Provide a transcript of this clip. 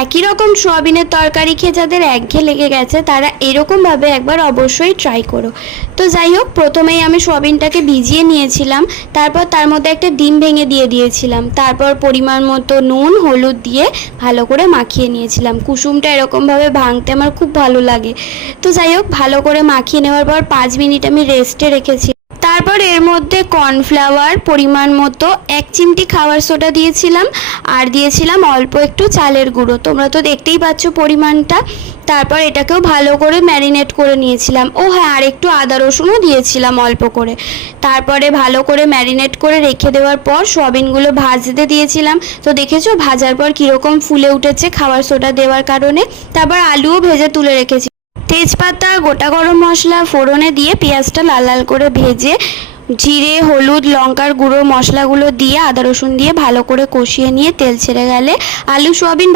একই রকম সোয়াবিনের তরকারি খেয়ে যাদের একঘেয়ে লেগে গেছে তারা এরকমভাবে একবার অবশ্যই ট্রাই করো। তো যাই হোক, প্রথমেই আমি সোয়াবিনটাকে ভিজিয়ে নিয়েছিলাম, তারপর তার মধ্যে একটা ডিম ভেঙে দিয়ে দিয়েছিলাম, তারপর পরিমাণ মতো নুন হলুদ দিয়ে ভালো করে মাখিয়ে নিয়েছিলাম। কুসুমটা এরকমভাবে ভাঙতে আমার খুব ভালো লাগে। তো যাই হোক, ভালো করে মাখিয়ে নেওয়ার পর 5 মিনিট আমি রেস্টে রেখেছি। তারপর এর মধ্যে কর্নফ্লাওয়ার পরিমাণ মতো 1 চিমটি খাবার সোডা দিয়েছিলাম, আর দিয়েছিলাম অল্প একটু চালের গুঁড়ো। তোমরা তো দেখতেই পাচ্ছ পরিমাণটা। তারপর এটাকেও ভালো করে ম্যারিনেট করে নিয়েছিলাম। ও হ্যাঁ, আর একটু আদা রসুনও দিয়েছিলাম অল্প করে। তারপরে ভালো করে ম্যারিনেট করে রেখে দেওয়ার পর সোয়াবিনগুলো ভাজতে দিয়েছিলাম। তো দেখেছো ভাজার পর কীরকম ফুলে উঠেছে খাবার সোডা দেওয়ার কারণে। তারপর আলুও ভেজে তুলে রেখেছি। তেজপাতা গোটা গরম মশলা ফোড়নে দিয়ে পেঁয়াজটা লাল লাল করে ভেজে জিরে হলুদ লঙ্কার গুঁড়ো মশলাগুলো দিয়ে আদা রসুন দিয়ে ভালো করে কষিয়ে নিয়ে তেল ছেড়ে গেলে আলু সোয়াবিন